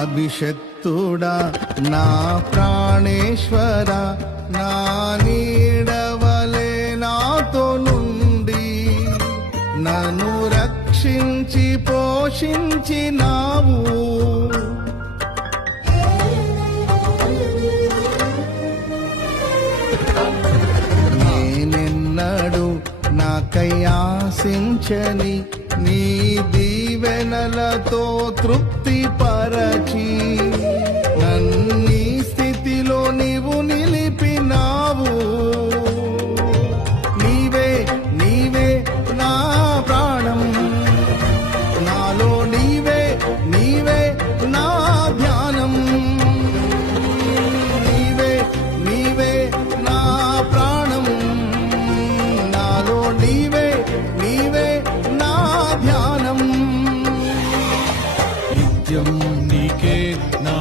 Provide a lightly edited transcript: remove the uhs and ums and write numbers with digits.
అభిషక్తుడా నా ప్రాణేశ్వర నా నీడవలే నాతో నుండి నన్ను రక్షించి పోషించినావు. నేనెన్నడు నాకై ఆశించని నీ దీవెనలతో తృప్తి పరచి నన్నీ స్థితిలో నీవు నిలిపినావు. నీవే నీవే నా ప్రాణం, నాలో నీవే నీవే నా ధ్యానం. నీవే నీవే నా ప్రాణం, నాలో నీవే నీవే నా ధ్యానం. నిత్యం నీకే నా